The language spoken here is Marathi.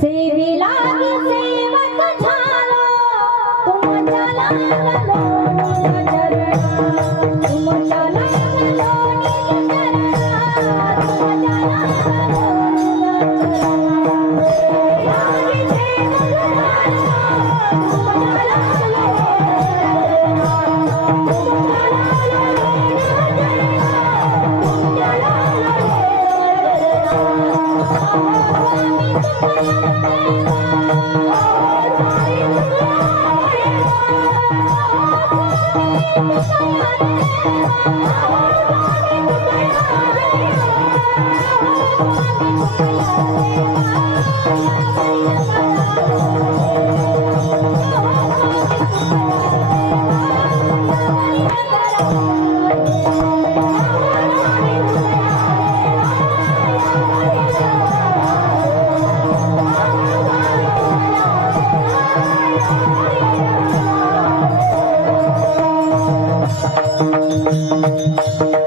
सेवी लागी सेवक झालो तुमच्या लागलो निज चरणा तुमच्या लागलो निज चरणा तुमच्या लागलो निज चरणा सेवी लागी सेवक झालो तुमच्या लागलो तुमच्या लागलो तुमच्या लागलो